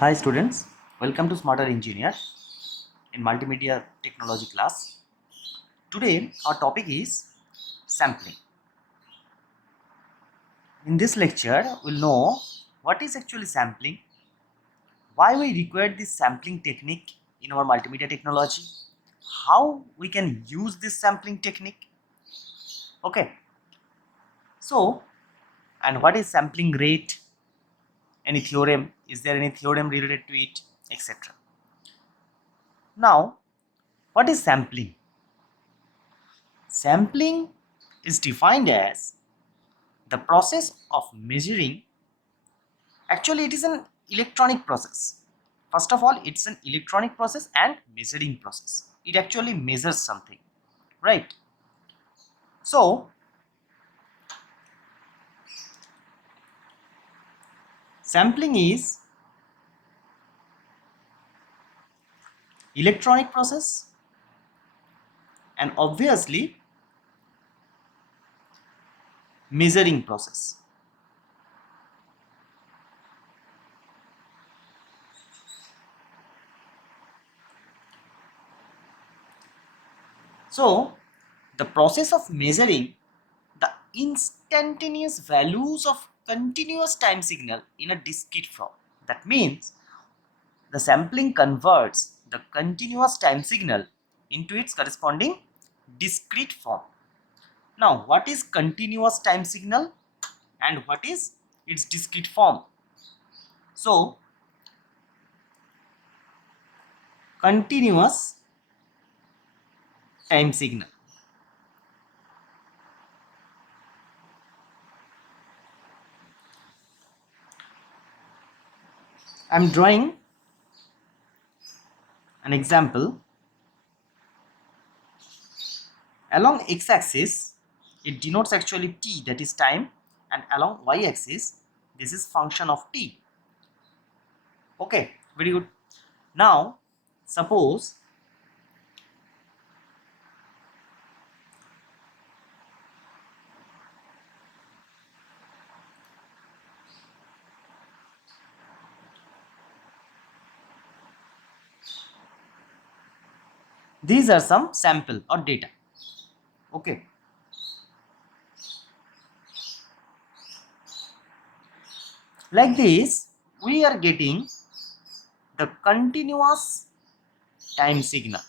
Hi students, welcome to Smarter Engineer in multimedia technology class. Today our topic is sampling. In this lecture we'll know what is actually sampling, why we require this sampling technique in our multimedia technology, how we can use this sampling technique. Okay, so and what is sampling rate, any theorem, is there any theorem related to it, etc. Now what is sampling? Sampling is defined as the process of measuring. Actually it is an electronic process. First of all, it's an electronic process and measuring process. It actually measures something, right? So sampling is electronic process and obviously measuring process. So the process of measuring the instantaneous values of continuous time signal in a discrete form. That means the sampling converts the continuous time signal into its corresponding discrete form. Now, what is continuous time signal and what is its discrete form? So, continuous time signal. I am drawing an example. Along x-axis, it denotes actually t, that is time, and along y-axis, this is function of t. Okay, very good. Now, suppose these are some sample or data. Okay, like this, we are getting the continuous time signal.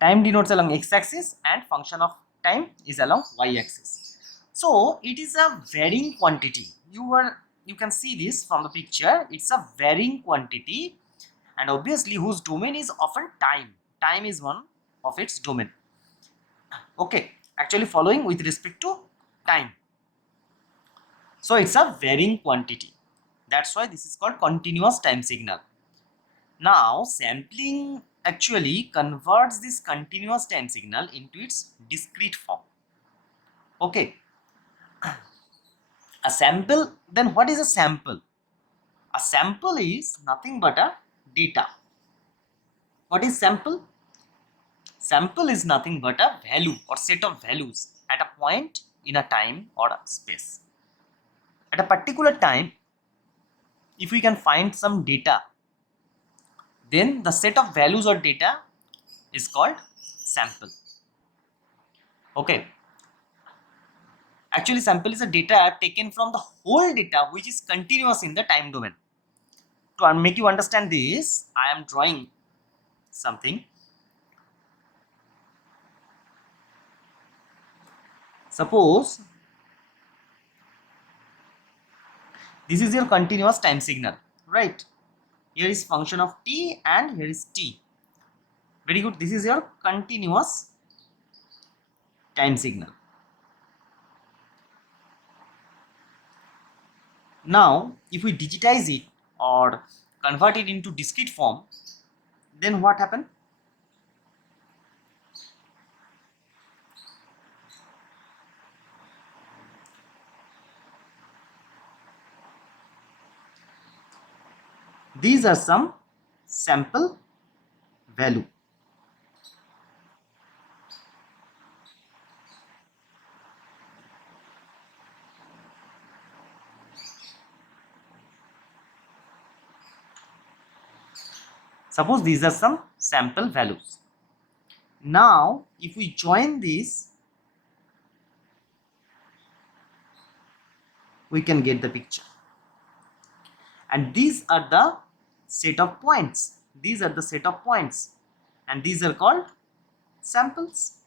Time denotes along x-axis and function of time is along y-axis. So it is a varying quantity. You can see this from the picture. It's a varying quantity and obviously whose domain is often time. Time is one of its domain. Okay, actually following with respect to time. So it's a varying quantity. That's why this is called continuous time signal. Now sampling actually converts this continuous time signal into its discrete form. Okay, a sample, then what is a sample? A sample is nothing but a data. What is sample? Sample is nothing but a value or set of values at a point in a time or a space. At a particular time, if we can find some data, then the set of values or data is called sample. Okay, actually sample is a data taken from the whole data which is continuous in the time domain. To make you understand this, I am drawing something. Suppose this is your continuous time signal, right? Here is function of t and here is t. Very good, this is your continuous time signal. Now if we digitize it or convert it into discrete form, then what happens? These are some sample value. Suppose these are some sample values. Now if we join this, we can get the picture. And these are the set of points. These are the set of points, and these are called samples.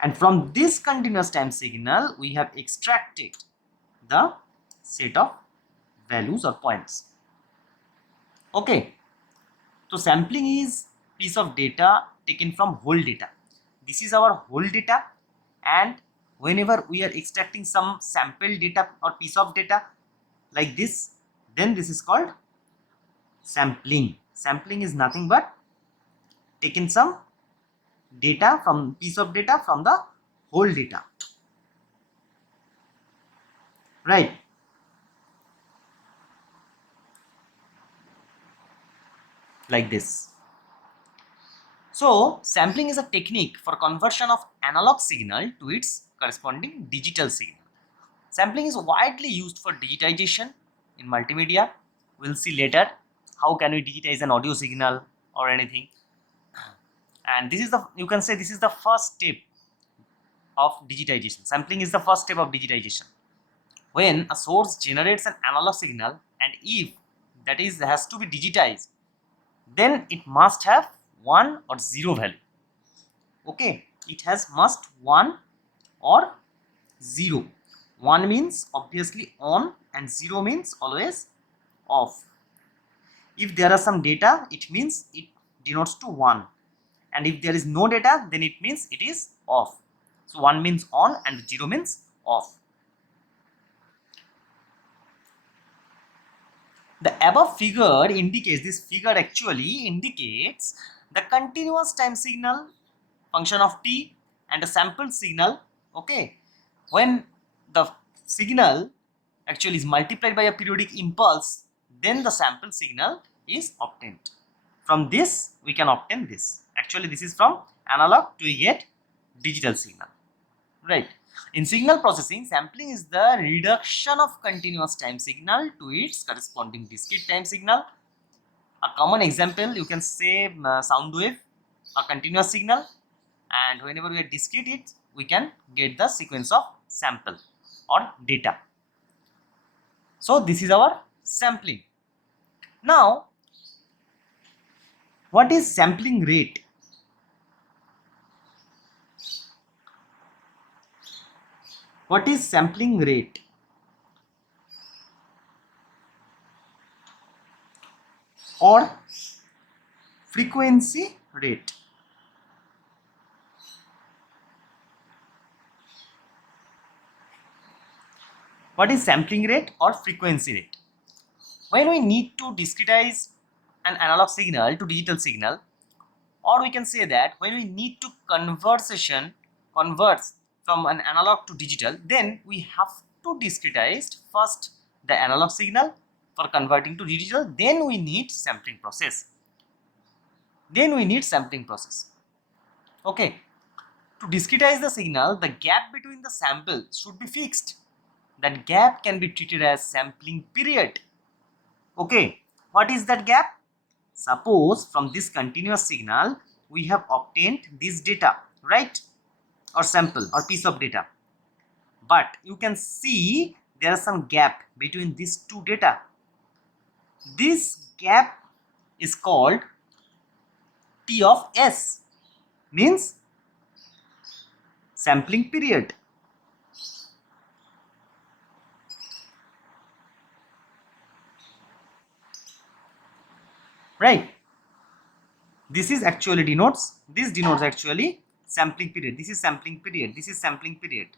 And from this continuous time signal, we have extracted the set of values or points. Okay, so sampling is piece of data taken from whole data. This is our whole data, and whenever we are extracting some sample data or piece of data like this, then this is called sampling. Sampling is nothing but taking some data from piece of data from the whole data, right? Like this. So sampling is a technique for conversion of analog signal to its corresponding digital signal. Sampling is widely used for digitization in multimedia. We'll see later how can we digitize an audio signal or anything. And this is the, you can say this is the first step of digitization. Sampling is the first step of digitization. When a source generates an analog signal, and if that is has to be digitized, then it must have 1 or 0 value. Okay, it has must 1 or 0. 1 means obviously on and 0 means always off. If there are some data, it means it denotes to 1, and if there is no data, then it means it is off. So 1 means on and 0 means off. The above figure indicates, this figure actually indicates the continuous time signal function of t and a sample signal. Okay, when the signal actually is multiplied by a periodic impulse, then the sample signal is obtained. From this we can obtain this. Actually this is from analog to get digital signal, right? In signal processing, sampling is the reduction of continuous time signal to its corresponding discrete time signal. A common example, you can say sound wave, a continuous signal, and whenever we are discrete it, we can get the sequence of sample or data. So this is our sampling. Now, what is sampling rate? What is sampling rate? Or frequency rate? What is sampling rate or frequency rate? When we need to discretize an analog signal to digital signal, or we can say that when we need to convert from an analog to digital, then we have to discretize first the analog signal for converting to digital, then we need sampling process. Okay, to discretize the signal, the gap between the samples should be fixed. That gap can be treated as sampling period. Okay, what is that gap? Suppose from this continuous signal we have obtained this data, right, or sample or piece of data, but you can see there is some gap between these two data. This gap is called T of S, means sampling period. Right, this is actually denotes, this denotes actually sampling period. This is sampling period, this is sampling period.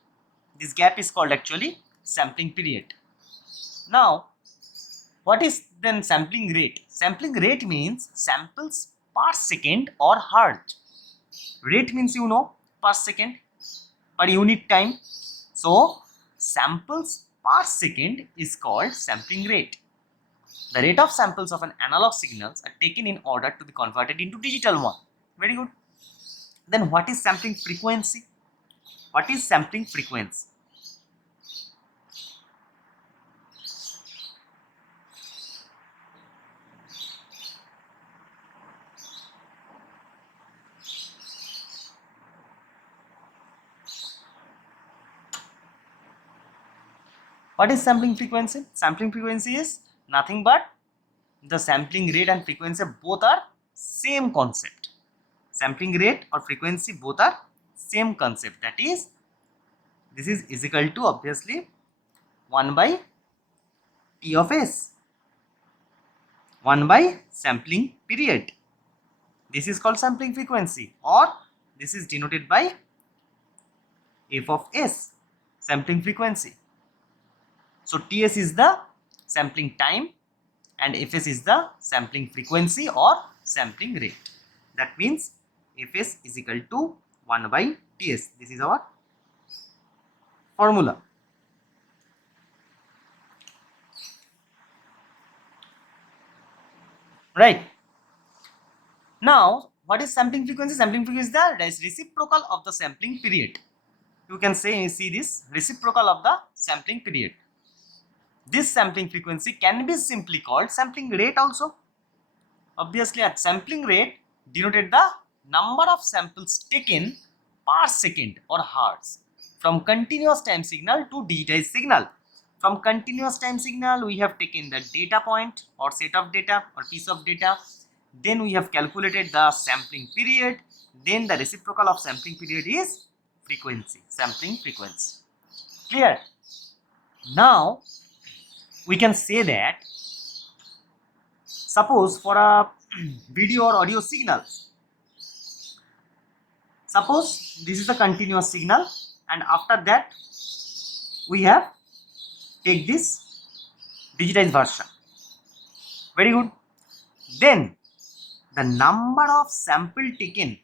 This gap is called actually sampling period. Now what is then sampling rate? Sampling rate means samples per second or hertz. Rate means, you know, per second, per unit time. So samples per second is called sampling rate. The rate of samples of an analog signals are taken in order to be converted into digital one. Very good. Then what is sampling frequency? What is sampling frequency? What is sampling frequency? Sampling frequency is nothing but the sampling rate and frequency both are same concept. Sampling rate or frequency both are same concept, that is this is equal to obviously 1 by T of S, 1 by sampling period. This is called sampling frequency, or this is denoted by f of S, sampling frequency. So Ts is the sampling time and Fs is the sampling frequency or sampling rate. That means Fs is equal to 1 by Ts. This is our formula. Right. Now, what is sampling frequency? Sampling frequency is the reciprocal of the sampling period. You can see this reciprocal of the sampling period. This sampling frequency can be simply called sampling rate also. Obviously, at sampling rate denoted the number of samples taken per second or hertz from continuous time signal to digitized signal. From continuous time signal, we have taken the data point or set of data or piece of data. Then we have calculated the sampling period. Then the reciprocal of sampling period is frequency, sampling frequency. Clear? Now, we can say that suppose for a video or audio signal, suppose this is a continuous signal and after that we have take this digitized version. Very good. Then the number of sample taken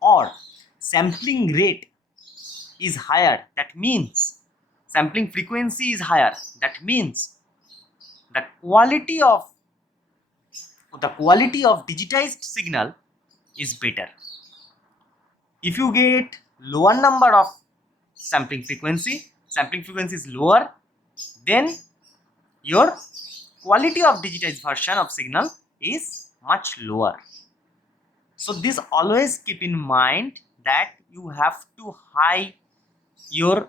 or sampling rate is higher, that means sampling frequency is higher, that means the quality of digitized signal is better. If you get lower number of sampling frequency is lower, then your quality of digitized version of signal is much lower. So this always keep in mind that you have to high your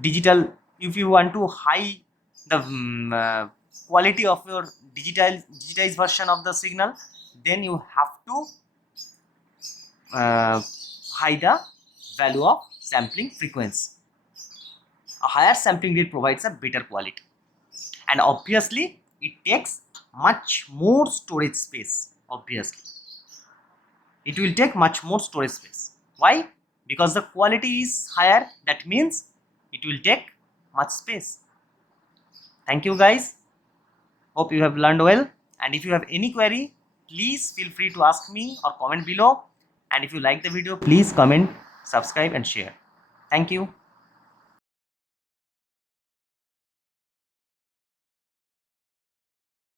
digital, if you want to high the quality of your digitized version of the signal, then you have to high the value of sampling frequency. A higher sampling rate provides a better quality, and obviously it takes much more storage space. Obviously it will take much more storage space. Why? Because the quality is higher, that means it will take much space. Thank you guys, hope you have learned well, and if you have any query, please feel free to ask me or comment below, and if you like the video, please comment, subscribe and share. Thank you.